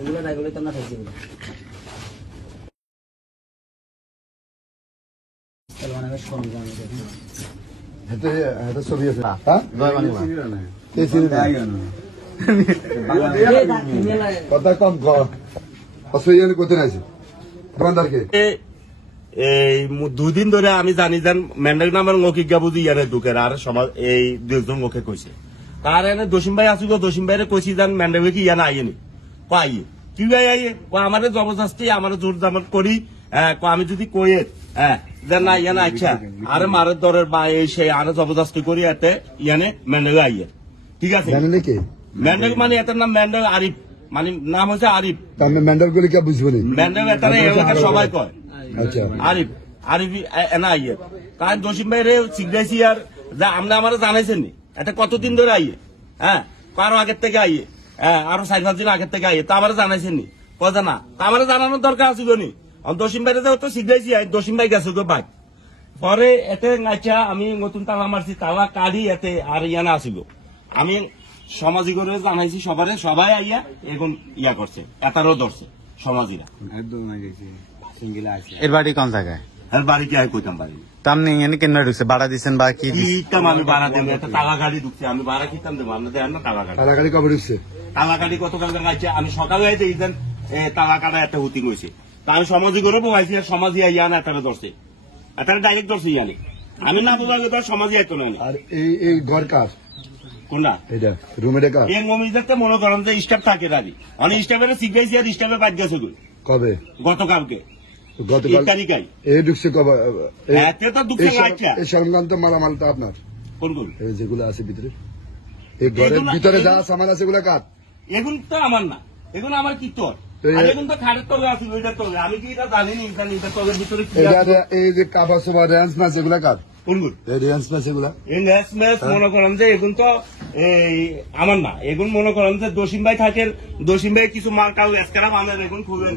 এগুলো না এগুলো তো না খাইছি ছবি আছে কথা কম কোথায় আছে দোকানদারকে এই 2 দিন ধরে আমি জানি যান মেন্ডেক নামের মৌখিকা বুঝি ইয়ারে ঢুকের আর সমাজ এই 2জন মুখে কইছে তার এনে দশিম ভাই আসুক দশিম ভাইরে কইছি যান মেন্ডেক কি ইয়ানা আইনি আইয়ে কি ভাই আইয়ে আমাদের জবরদস্তি আমার জোর জামত করি আমি যদি কয়ে যে না ইয়ানা আচ্ছা আরে মারের দরের বা এই সেই আরে জবরদস্তি করি এতে ইয়ানে মেন্ডেক আইয়ে ঠিক আছে মেন্ডেক মানে এটার নাম মেন্ডেক আরিফ মানে নাম হচ্ছে আরিফ মেন্ডেক গুলি কে বুঝবো মেন্ডেক এটারে এলাকার সবাই কয় আরিফ আরিফ এনা আইয়ে তাই দশিম ভাইরে শিখাইছি আর যা আমরা আমার জানাইছেন নি এটা কতদিন ধরে আইয়ে কারো আগের থেকে আইয়ে আরো 4-5 দিন আগের থেকে আইয়ে তা আমার জানাইছেন নি কথা না তা আমার জানানোর দরকার আছে গনি দশিম ভাইরে তো শিখাইছি দশিম ভাই গেছে গো ভাই পরে এতে আচ্ছা আমি নতুন তালা মারছি তালা কাঢ়ি এতে আর ইয়ানা আসিল আমি সমাজি করে জানাইছি সবাই আইয়া এখন ইয়া করছে এটারও ধরছে সমাজিরা এর বাড়ি কোন জায়গায় এর বাড়ি কি কইতাম পারি তামনি এনে কেন ঢুকছে ভাড়া দিচ্ছেন বা কি আমি ভাড়া দেবো একটা টাকা গাড়ি ঢুকছে আমি ভাড়া কিতাম দেবো আপনাদের না টাকা গাড়ি কবে ঢুকছে টাকা গাড়ি গতকাল আছে আমি সকালে হয়েছে ইদেন টাকা কাটা একটা হুতিং হয়েছে তা আমি সমাজি করে বসাইছি আর সমাজি আইয়া না একটা ধরছে একটা ডাইরেক্ট ধরছে ইয়ানি আমি না বোঝা তার সমাজি আইতো না আর এই ঘর কার কোনটা এটা রুমের কার এই মমিজতে মনে করেন যে স্টাফ থাকে রাজি অনেক স্টাফের শিখাইছি আর স্টাফে বাদ গেছে কবে গতকালকে গতকাল তারিখাই এই ঢুকছে কবে এই সরঞ্জাম তো মালামাল তো আপনার কোনগুলো যেগুলো আছে ভিতরে এই ঘরের ভিতরে যা সামান আছে এগুলো কার এগুলো তো আমার না এগুলো আমার কি তোর এখন তো খাটের তলে আছে ওইটার তলে আমি কি এটা জানি না এটা তলের ভিতরে এই যে কাবা সোবা রেঞ্জ না যেগুলো কার কোনগুলো এই রেঞ্জ না সেগুলা এই রেঞ্জ ম্যাচ মনে করেন যে এগুলো তো এই আমার না এগুলো মনে করেন যে দশিম ভাই থাকেন দশিম ভাই কিছু মাল কাল এসকারা মালের এগুলো খুবেন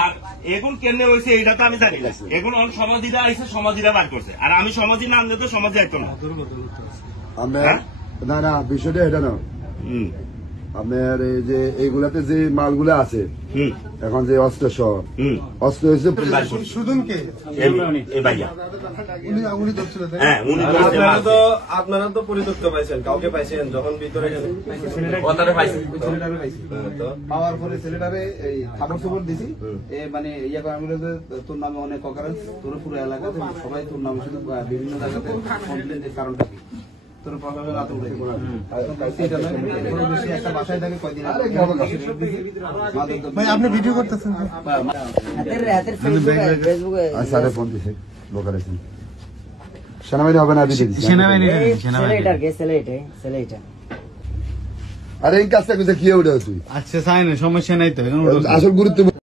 আর এখন কেন হয়েছে এইটা তো আমি জানি না এখন সমাজিরা আইসে সমাজিরা বার করছে আর আমি সমাজি না আনলে তো সমাজি আইতো না না বিষয়টা এটা না আপনার এই যে এইগুলাতে যে মালগুলো আছে এখন যে অস্ত্র সহ অস্ত্র হয়েছে আপনারা তো পরিত্যক্ত পাইছেন কাউকে পাইছেন যখন ভিতরে পাওয়ার পরে ছেলেটারে এই খাবার খবর দিছি মানে ইয়া করে আমি তোর নামে অনেক অকারেন্স তোর পুরো এলাকাতে সবাই তোর নামে শুধু বিভিন্ন জায়গাতে কমপ্লেনের কারণটা কি আপনি ভিডিও করতেছেন সেনাবাহিনী হবে না আরে এই কাজটা কি উঠে তুই আচ্ছা চাই না সমস্যা নাই তো আসল গুরুত্ব